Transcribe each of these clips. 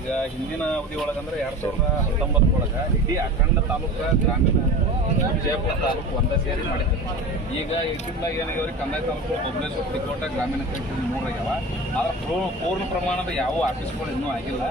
ಈಗ ಹಿಂದಿನ ಅವಧಿ ಒಳಗಂದ್ರೆ ಎರಡ್ ಸಾವಿರದ ಹತ್ತೊಂಬತ್ತರೊಳಗೆ ಇಡೀ ಅಖಂಡ ತಾಲೂಕು ಗ್ರಾಮೀಣ ವಿಜಯಪುರ ತಾಲೂಕು ಒಂದೇ ಸೇರಿ ಮಾಡಿದ್ರು. ಈಗ ಇಟ್ಟಿದ್ದಾಗ ಏನಾಗ್ಯಾವ್ರಿ? ಕಂದಾಯ ತಾಲೂಕು ಬೊಮ್ಮನೇಶ್ವರ ತಿಕೋಟ ಗ್ರಾಮೀಣ ಕಚೇರಿ ಮೂರು ಆಗ್ಯಾವ. ಆದ್ರೆ ಪೂರ್ಣ ಪ್ರಮಾಣದ ಯಾವ ಆಫೀಸ್ಗಳು ಇನ್ನೂ ಆಗಿಲ್ಲ.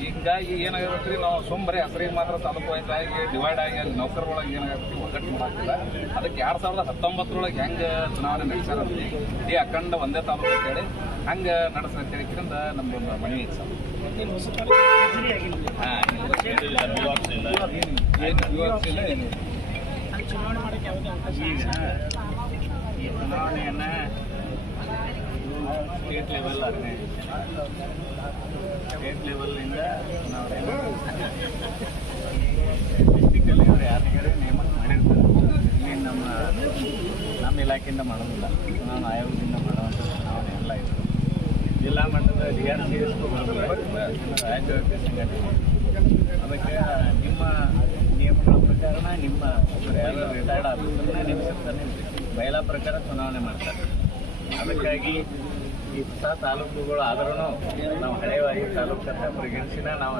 ಹೀಗಾಗಿ ಏನಾಗಿರ್ಬೇಕ್ರಿ ನಾವು ಸುಮ್ ಬರೀ ಹೆಸರಿಗೆ ಮಾತ್ರ ತಾಲೂಕು ಆಗಿ ಡಿವೈಡ್ ಆಗಿ ಅಲ್ಲಿ ನೌಕರರೊಳಗೆ ಏನಾಗಿರ್ತೀವಿ ಒಗ್ಗಟ್ಟು ಮಾಡಾಕಿಲ್ಲ ಅದಕ್ಕೆ ಎರಡ್ ಸಾವಿರದ ಹತ್ತೊಂಬತ್ತರೊಳಗೆ ಹೆಂಗೆ ಚುನಾವಣೆ ನಡೆಸ್ಯಾರಂತ್ರಿ ಇಡೀ ಅಖಂಡ ಒಂದೇ ತಾಲೂಕು ಅಂತೇಳಿ ಹಂಗೆ ನಡೆಸ್ರಿ ಅಂತ ನಮ್ದೊಂದು ಮನವಿ ಇತ್ತು ಸರ್ ಹಾ, ಏನು ವಿವಕ್ಷೆ ಇಲ್ಲ, ಏನು ಇಲ್ಲ. ಈಗ ಈ ಚುನಾವಣೆಯನ್ನ ಸ್ಟೇಟ್ ಲೆವೆಲ್ ಆಗಿದೆ ಸ್ಟೇಟ್ ಲೆವೆಲ್ನಿಂದ ಡಿಸ್ಟಿಕಲ್ಲಿ ಅವ್ರು ಯಾರಿಗಾರು ನೇಮಕ ಮಾಡಿರ್ತಾರೆ. ಇಲ್ಲಿ ನಮ್ಮ ನಮ್ಮ ಇಲಾಖೆಯಿಂದ ಮಾಡೋದಿಲ್ಲ. ಚುನಾವಣಾ ಆಯೋಗದಿಂದ ಮಾಡುವಂಥ ಚುನಾವಣೆ ಎಲ್ಲ ಇದೆ. ಜಿಲ್ಲಾ ಮಟ್ಟದ ಡಿ ಆರ್ ಸಿ ಎಸ್ ರಾಜ್ಯ ಸಂಘಟನೆ. ಅದಕ್ಕೆ ನಿಮ್ಮ ನಿಯಮಗಳ ಪ್ರಕಾರನ ನಿಮ್ಮ ಯಾರು ರಿಟೈರ್ಡ್ ಆಫೀಸರ್ನ ನೇಮಿಸಿರ್ತಾನೆ ಬಯಲ ಪ್ರಕಾರ ಚುನಾವಣೆ ಮಾಡ್ತಾರೆ. ಅದಕ್ಕಾಗಿ ಈ ಹೊಸ ತಾಲೂಕುಗಳು ಆದ್ರೂ ನಾವು ಹಳೆಯವಾಗಿ ಅಂತ ಪರಿಗಣಿಸಿನ ನಾವು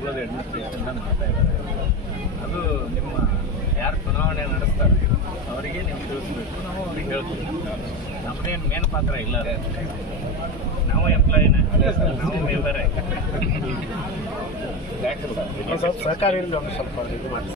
ಉಳಿದ ಅಡ್ಮಿನಿಸ್ಟ್ರೇಷನ್ನ ಮಾಡ್ತಾ ಇದ್ದಾರೆ. ಅದು ನಿಮ್ಮ ಯಾರು ಚುನಾವಣೆ ನಡೆಸ್ತಾರೆ ಅವರಿಗೆ ನೀವು ತಿಳಿಸ್ಬೇಕು. ನಾವು ಅವ್ರಿಗೆ ಹೇಳ್ತೀವಿ. ನಮ್ಮದೇನು ಮೇನ್ ಪಾತ್ರ ಇಲ್ಲ. ನಾವು ಎಂಪ್ಲಾಯಿನ ನಾವು ಮೆಂಬರೇ ಸಹಕಾರ ಇರಲಿ ಒಂದು ಸ್ವಲ್ಪ ಇದು ಮಾಡಿ